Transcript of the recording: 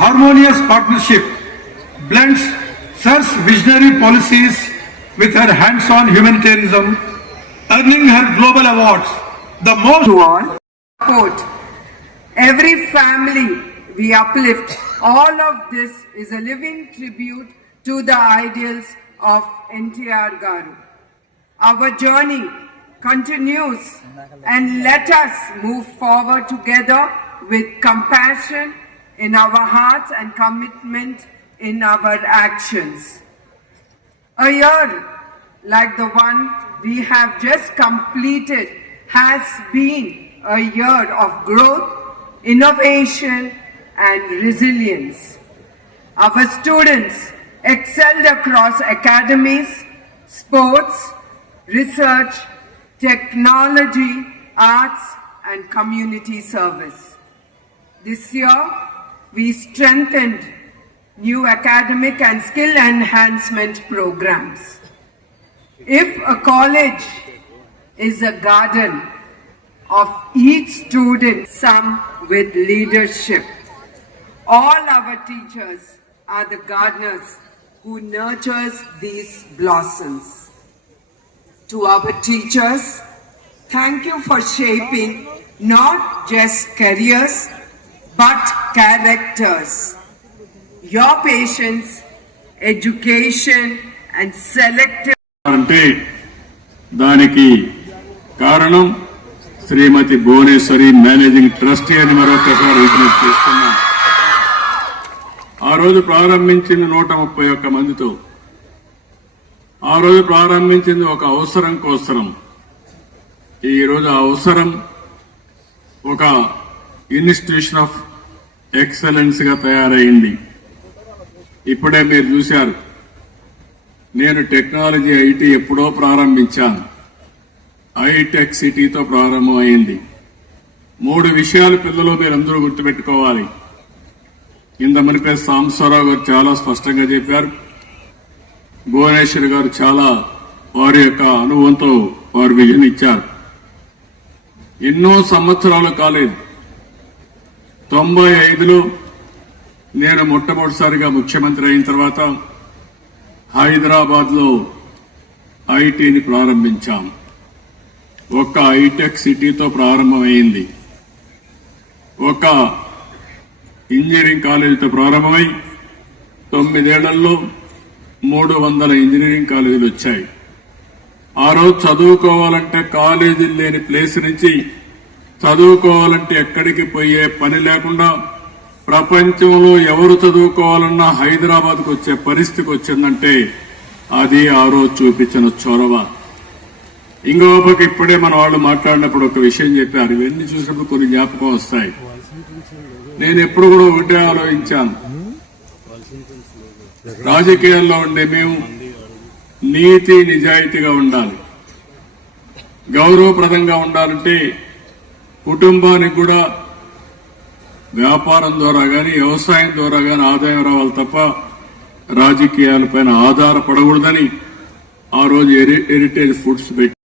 Harmonious partnership blends Sir's visionary policies with her hands-on humanitarianism, earning her global awards. The most support every family we uplift. All of this is a living tribute to the ideals of NTR Garu. Our journey continues, and let us move forward together with compassion in our hearts and commitment in our actions. A year like the one we have just completed has been a year of growth, innovation, and resilience. Our students excelled across academies, sports, research, technology, arts, and community service. This year, we strengthened new academic and skill enhancement programs. If a college is a garden of each student, some with leadership, all our teachers are the gardeners who nurtures these blossoms. To our teachers, thank you for shaping not just careers, but characters. Your patience, education, and selective. అంటే దానికి కారణం శ్రీమతి Bhuvaneswari managing trustee అని మరొకసారి విజ్ఞప్తి చేస్తున్నాం. ఆ రోజు ప్రారంభించింది 131 మందితో. ఆ రోజు ప్రారంభించింది ఒక అవసరం కోసరం. ఈ రోజు ఆ అవసరం ఒక ఇన్స్టిట్యూషన్ ఆఫ్ ఎక్సలెన్స్ గా తయారైంది. ఇప్పుడే మీరు చూశారు, నేను టెక్నాలజీ ఐటీ ఎప్పుడో ప్రారంభించాను. ఐటెక్ సిటీతో ప్రారంభమైంది. 3 విషయాలు పిల్లలు మీరందరూ గుర్తుపెట్టుకోవాలి. ఇంత మునిపే సాంబశివరావు గారు చాలా స్పష్టంగా చెప్పారు. భువనేశ్వరి గారు చాలా వారి యొక్క అనుభవంతో వారు విజన్ ఇచ్చారు. ఎన్నో సంవత్సరాలు కాలేదు, 95లో నేను మొట్టమొదటిసారిగా ముఖ్యమంత్రి అయిన తర్వాత హైదరాబాద్ లో ఐటీని ప్రారంభించాం. ఒక ఐటెక్ సిటీతో ప్రారంభమైంది. ఒక ఇంజనీరింగ్ కాలేజీతో ప్రారంభమై 9 ఏళ్లలో 300 ఇంజనీరింగ్ కాలేజీలు వచ్చాయి. ఆ రోజు చదువుకోవాలంటే కాలేజీలు లేని ప్లేస్ నుంచి చదువుకోవాలంటే ఎక్కడికి పోయే పని లేకుండా ప్రపంచంలో ఎవరు చదువుకోవాలన్నా హైదరాబాద్కు వచ్చే పరిస్థితికి వచ్చిందంటే అది ఆ రోజు చూపించిన చొరవ. ఇంకొక ఇప్పుడే మన వాళ్ళు మాట్లాడినప్పుడు ఒక విషయం చెప్పారు. ఇవన్నీ చూసినప్పుడు కొన్ని జ్ఞాపకం వస్తాయి. నేను ఎప్పుడు కూడా ఒకటే ఆలోచించాను, రాజకీయాల్లో ఉండే మేము నీతి నిజాయితీగా ఉండాలి, గౌరవప్రదంగా ఉండాలంటే కుటుంబానికి కూడా వ్యాపారం ద్వారా గాని వ్యవసాయం ద్వారా గాని ఆదాయం రావాలి తప్ప రాజకీయాలపైన ఆధారపడకూడదని ఆ రోజు హెరిటేజ్ ఫుడ్స్ పెట్టి